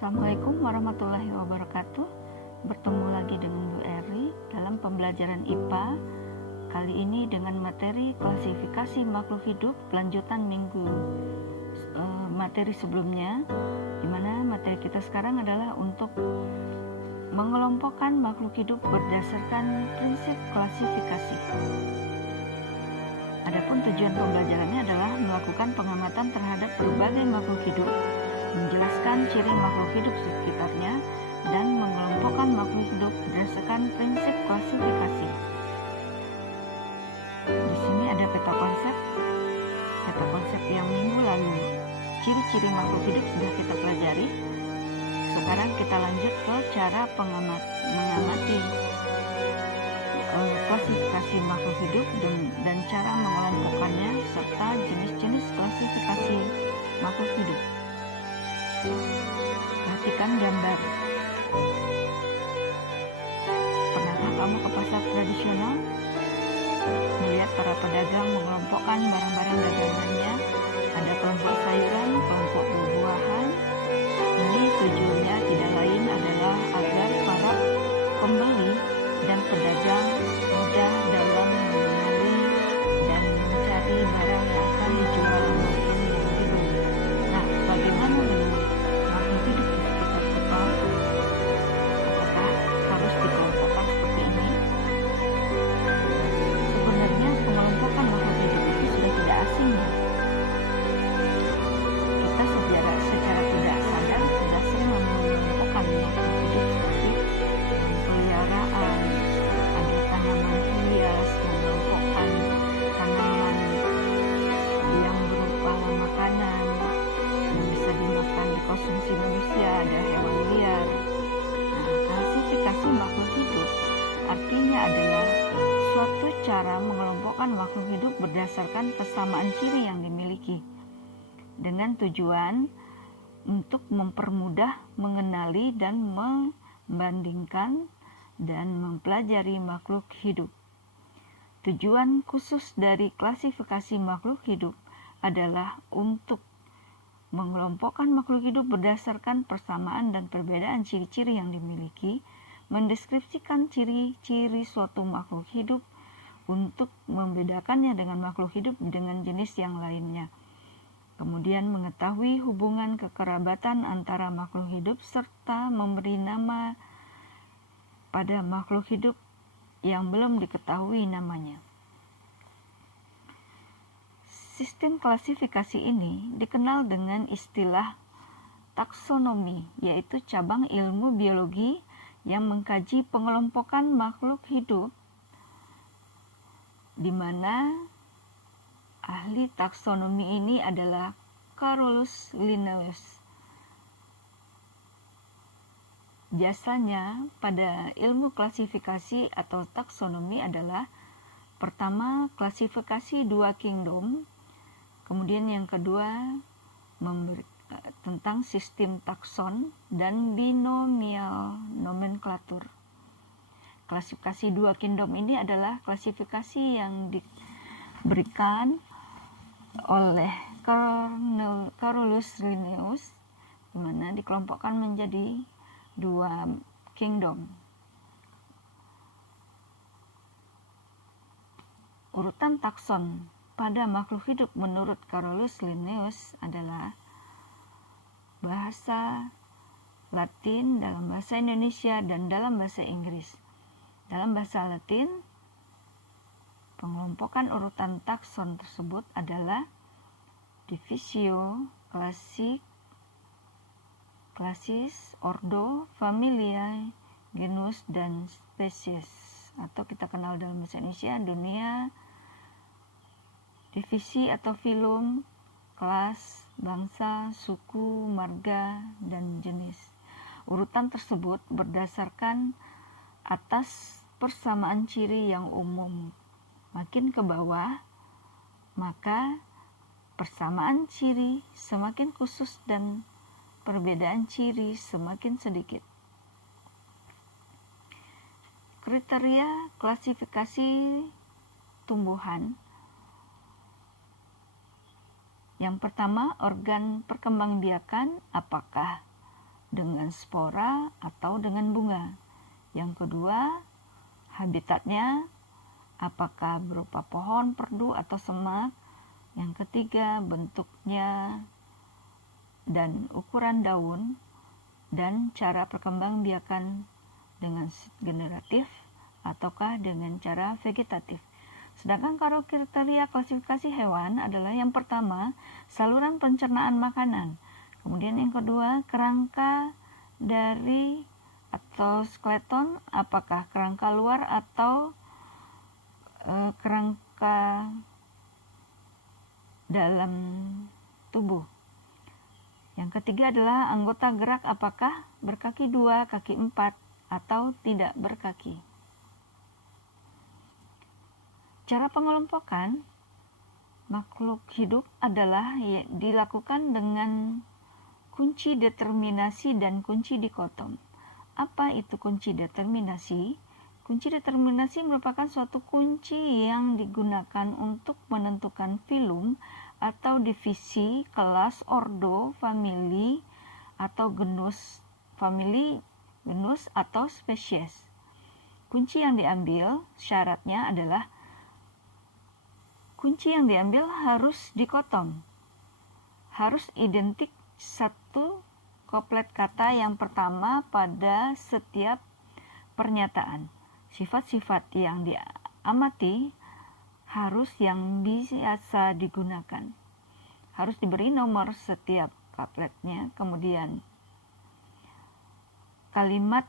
Assalamualaikum warahmatullahi wabarakatuh. Bertemu lagi dengan Bu Eri dalam pembelajaran IPA. Kali ini dengan materi klasifikasi makhluk hidup lanjutan materi sebelumnya, di mana materi kita sekarang adalah untuk mengelompokkan makhluk hidup berdasarkan prinsip klasifikasi. Adapun tujuan pembelajarannya adalah melakukan pengamatan terhadap berbagai makhluk hidup, menjelaskan ciri makhluk hidup sekitarnya, dan mengelompokkan makhluk hidup berdasarkan prinsip klasifikasi. Di sini ada peta konsep yang minggu lalu. Ciri-ciri makhluk hidup sudah kita pelajari. Sekarang kita lanjut ke cara mengamati klasifikasi makhluk hidup dan cara mengelompokkannya serta jenis-jenis klasifikasi makhluk hidup. Perhatikan gambar. Pernahkah kamu ke pasar tradisional melihat para pedagang mengelompokkan barang-barang dagangannya? Ada kelompok sayuran, kelompok buah-buahan. Ini tujuannya tidak lain adalah agar para pembeli dan pedagang mudah dalam mengenali dan mencari barang yang akan dijual maupun yang dibeli. Nah, bagaimana menurut makhluk hidup di sekitar kita? Apakah harus dikelompokkan seperti ini? Sebenarnya pengelompokan makhluk hidup itu sudah tidak asing ya. Kita secara tidak sadar sudah sering mengelompokkan makhluk hidup seperti peliharaan, ada tanaman hias, mengelompokkan tanaman yang berupa makanan yang bisa dimakan dikonsumsi manusia, ada hewan liar. Nah, klasifikasi makhluk hidup artinya adalah suatu cara mengelompokkan makhluk hidup berdasarkan kesamaan ciri yang dimiliki, dengan tujuan untuk mempermudah mengenali dan membandingkan dan mempelajari makhluk hidup. Tujuan khusus dari klasifikasi makhluk hidup adalah untuk mengelompokkan makhluk hidup berdasarkan persamaan dan perbedaan ciri-ciri yang dimiliki, mendeskripsikan ciri-ciri suatu makhluk hidup untuk membedakannya dengan makhluk hidup dengan jenis yang lainnya. Kemudian mengetahui hubungan kekerabatan antara makhluk hidup serta memberi nama pada makhluk hidup yang belum diketahui namanya. Sistem klasifikasi ini dikenal dengan istilah taksonomi, yaitu cabang ilmu biologi yang mengkaji pengelompokan makhluk hidup, di mana ahli taksonomi ini adalah Carolus Linnaeus. Jasanya pada ilmu klasifikasi atau taksonomi adalah pertama, klasifikasi dua kingdom, kemudian yang kedua tentang sistem takson dan binomial nomenklatur. Klasifikasi dua kingdom ini adalah klasifikasi yang diberikan oleh Carolus Linnaeus, di mana dikelompokkan menjadi dua kingdom. Urutan takson pada makhluk hidup menurut Carolus Linnaeus adalah bahasa Latin, dalam bahasa Indonesia, dan dalam bahasa Inggris. Dalam bahasa Latin, pengelompokan urutan takson tersebut adalah divisio, klasis, ordo, familia, genus, dan spesies, atau kita kenal dalam bahasa Indonesia dunia, divisi atau filum, kelas, bangsa, suku, marga, dan jenis. Urutan tersebut berdasarkan atas persamaan ciri yang umum. Makin ke bawah, maka persamaan ciri semakin khusus dan perbedaan ciri semakin sedikit. Kriteria klasifikasi tumbuhan. Yang pertama, organ perkembangbiakan, apakah dengan spora atau dengan bunga. Yang kedua, habitatnya apakah berupa pohon, perdu, atau semak. Yang ketiga, bentuknya dan ukuran daun dan cara perkembangbiakan dengan generatif ataukah dengan cara vegetatif. Sedangkan kalau kriteria klasifikasi hewan adalah yang pertama, saluran pencernaan makanan. Kemudian yang kedua, kerangka dari atau skeleton, apakah kerangka luar atau kerangka dalam tubuh. Yang ketiga adalah anggota gerak, apakah berkaki 2, kaki 4, atau tidak berkaki. Cara pengelompokan makhluk hidup adalah dilakukan dengan kunci determinasi dan kunci dikotom. Apa itu kunci determinasi? Kunci determinasi merupakan suatu kunci yang digunakan untuk menentukan filum atau divisi, kelas, ordo, famili, atau genus, famili, genus, atau spesies. Kunci yang diambil, syaratnya adalah kunci yang diambil harus dikotom. Harus identik satu koplet kata yang pertama pada setiap pernyataan. Sifat-sifat yang diamati harus yang biasa digunakan. Harus diberi nomor setiap kapletnya. Kemudian kalimat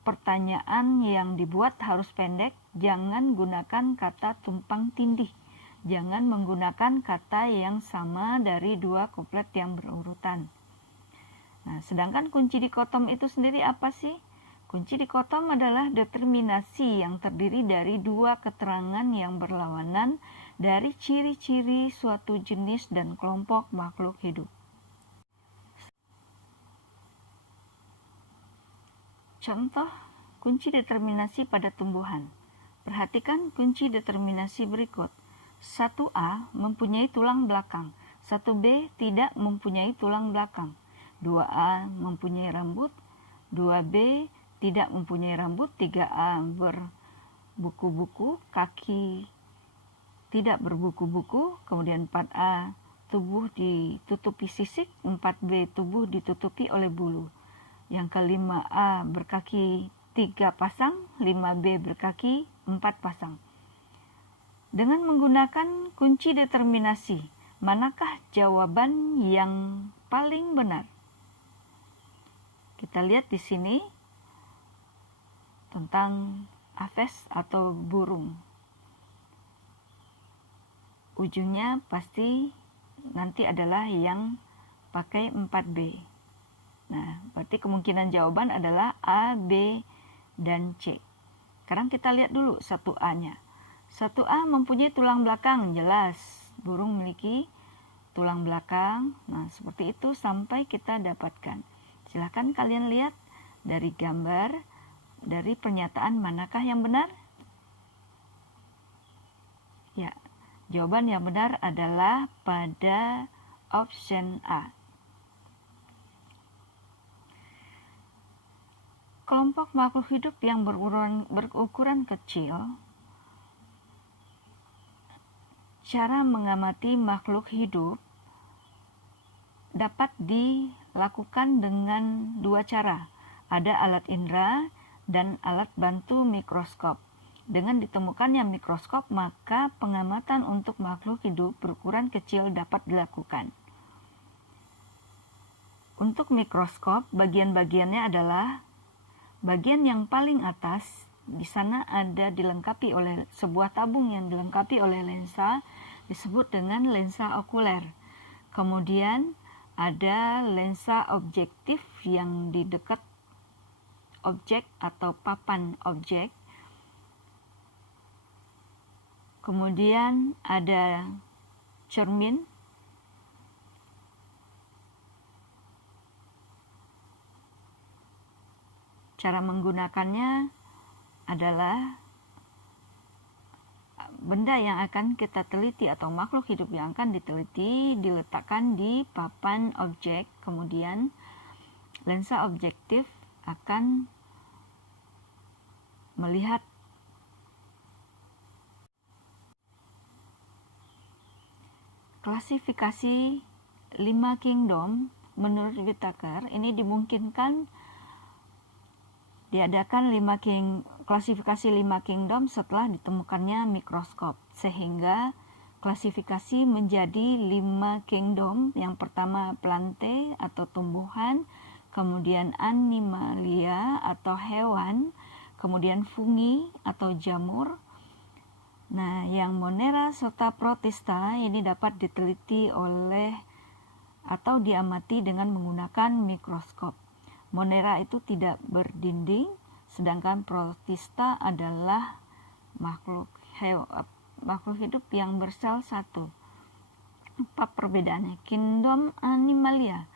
pertanyaan yang dibuat harus pendek. Jangan gunakan kata tumpang tindih. Jangan menggunakan kata yang sama dari dua kuplet yang berurutan. Nah, sedangkan kunci dikotom itu sendiri apa sih? Kunci dikotom adalah determinasi yang terdiri dari dua keterangan yang berlawanan dari ciri-ciri suatu jenis dan kelompok makhluk hidup. Contoh kunci determinasi pada tumbuhan. Perhatikan kunci determinasi berikut. 1A mempunyai tulang belakang, 1B tidak mempunyai tulang belakang, 2A mempunyai rambut, 2B tidak mempunyai rambut, 3A berbuku-buku, kaki tidak berbuku-buku, kemudian 4A tubuh ditutupi sisik, 4B tubuh ditutupi oleh bulu. Yang kelima, A berkaki 3 pasang, 5B berkaki 4 pasang. Dengan menggunakan kunci determinasi, manakah jawaban yang paling benar? Kita lihat di sini tentang aves atau burung. Ujungnya pasti nanti adalah yang pakai 4B. Nah, berarti kemungkinan jawaban adalah A, B, dan C. Sekarang kita lihat dulu 1A-nya. 1A mempunyai tulang belakang, jelas. Burung memiliki tulang belakang. Nah, seperti itu sampai kita dapatkan. Silahkan kalian lihat dari gambar, dari pernyataan manakah yang benar? Ya, jawaban yang benar adalah pada option A. Kelompok makhluk hidup yang berukuran kecil. Cara mengamati makhluk hidup dapat dilakukan dengan dua cara. Ada alat indera dan alat bantu mikroskop. Dengan ditemukannya mikroskop, maka pengamatan untuk makhluk hidup berukuran kecil dapat dilakukan. Untuk mikroskop, bagian-bagiannya adalah bagian yang paling atas. Di sana ada dilengkapi oleh sebuah tabung yang dilengkapi oleh lensa, disebut dengan lensa okuler. Kemudian ada lensa objektif yang di dekat objek atau papan objek. Kemudian ada cermin. Cara menggunakannya adalah benda yang akan kita teliti atau makhluk hidup yang akan diteliti diletakkan di papan objek, kemudian lensa objektif akan melihat klasifikasi 5 kingdom. Menurut Whittaker, ini dimungkinkan diadakan klasifikasi 5 kingdom setelah ditemukannya mikroskop, sehingga klasifikasi menjadi 5 kingdom. Yang pertama plante atau tumbuhan, kemudian animalia atau hewan, kemudian fungi atau jamur. Nah, yang Monera serta Protista ini dapat diteliti atau diamati dengan menggunakan mikroskop. Monera itu tidak berdinding, sedangkan Protista adalah makhluk hidup yang bersel satu. Apa perbedaannya? Kingdom Animalia.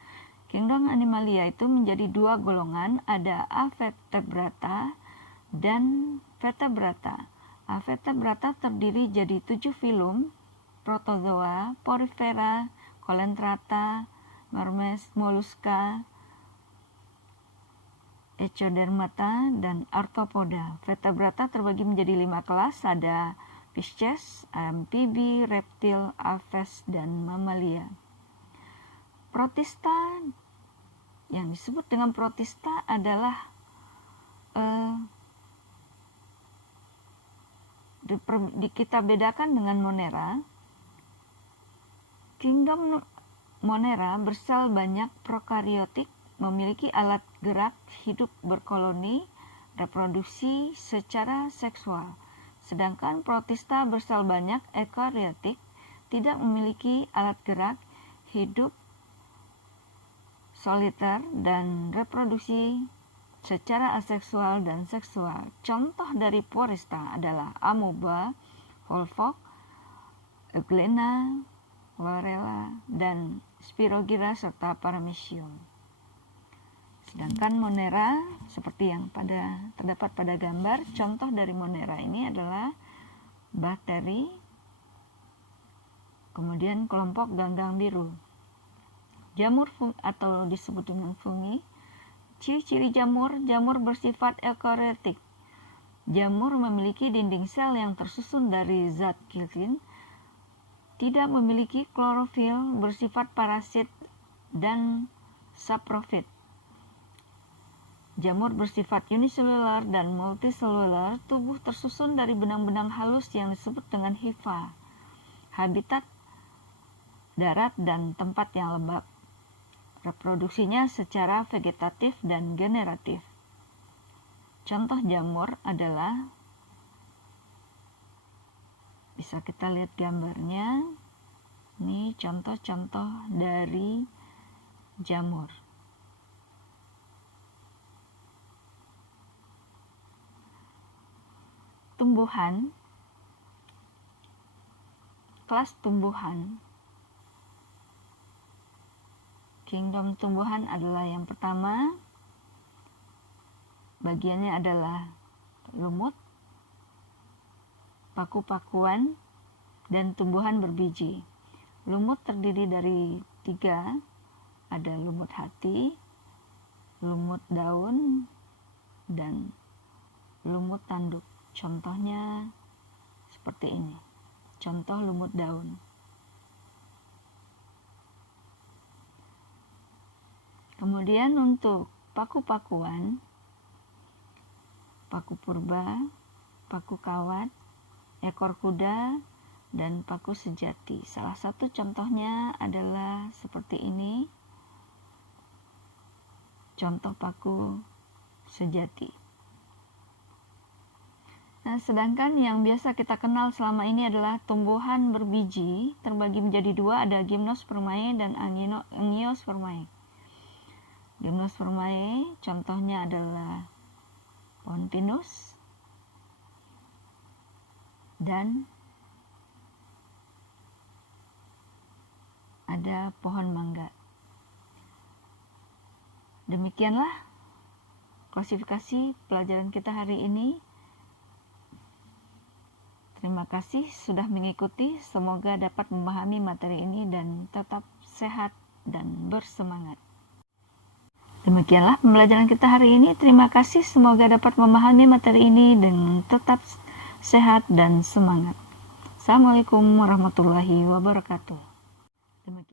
Kingdom Animalia itu menjadi 2 golongan, ada Avertebrata dan Vertebrata. Avertebrata terdiri jadi 7 filum, Protozoa, Porifera, Colelenterata, Marmes, Mollusca, Echinodermata, dan Arthropoda. Vertebrata terbagi menjadi 5 kelas, ada Fishes, amfibi, reptil, aves, dan mamalia. Protista, yang disebut dengan Protista adalah kita bedakan dengan Monera. Kingdom Monera bersel banyak prokariotik, memiliki alat gerak hidup berkoloni, reproduksi secara seksual. Sedangkan Protista bersel banyak eukariotik, tidak memiliki alat gerak hidup soliter dan reproduksi secara aseksual dan seksual. Contoh dari Protista adalah amoeba, volvox, euglena, Chlorella, dan Spirogyra serta Paramecium. Sedangkan Monera seperti yang terdapat pada gambar, contoh dari Monera ini adalah bakteri, kemudian kelompok ganggang biru. Jamur atau disebut dengan fungi. Ciri-ciri jamur bersifat eukariotik. Jamur memiliki dinding sel yang tersusun dari zat klorofil, tidak memiliki klorofil, bersifat parasit dan saprofit. Jamur bersifat uniselular dan multiselular, tubuh tersusun dari benang-benang halus yang disebut dengan hifa. Habitat darat dan tempat yang lembab. Reproduksinya secara vegetatif dan generatif. Contoh jamur adalah, bisa kita lihat gambarnya. Ini contoh-contoh dari jamur. Tumbuhan. Kelas tumbuhan. Kingdom tumbuhan adalah yang pertama, bagiannya adalah lumut, paku-pakuan, dan tumbuhan berbiji. Lumut terdiri dari 3, ada lumut hati, lumut daun, dan lumut tanduk. Contohnya seperti ini. Contoh lumut daun. Kemudian untuk paku-pakuan, paku purba, paku kawat, ekor kuda, dan paku sejati. Salah satu contohnya adalah seperti ini. Contoh paku sejati. Nah, sedangkan yang biasa kita kenal selama ini adalah tumbuhan berbiji, terbagi menjadi 2, ada Gymnospermae dan Angiospermae. Gymnospermae contohnya adalah pohon pinus dan ada pohon mangga. Demikianlah klasifikasi pelajaran kita hari ini. Terima kasih sudah mengikuti. Semoga dapat memahami materi ini dan tetap sehat dan bersemangat. Demikianlah pembelajaran kita hari ini. Terima kasih, semoga dapat memahami materi ini dengan tetap sehat dan semangat. Assalamualaikum warahmatullahi wabarakatuh.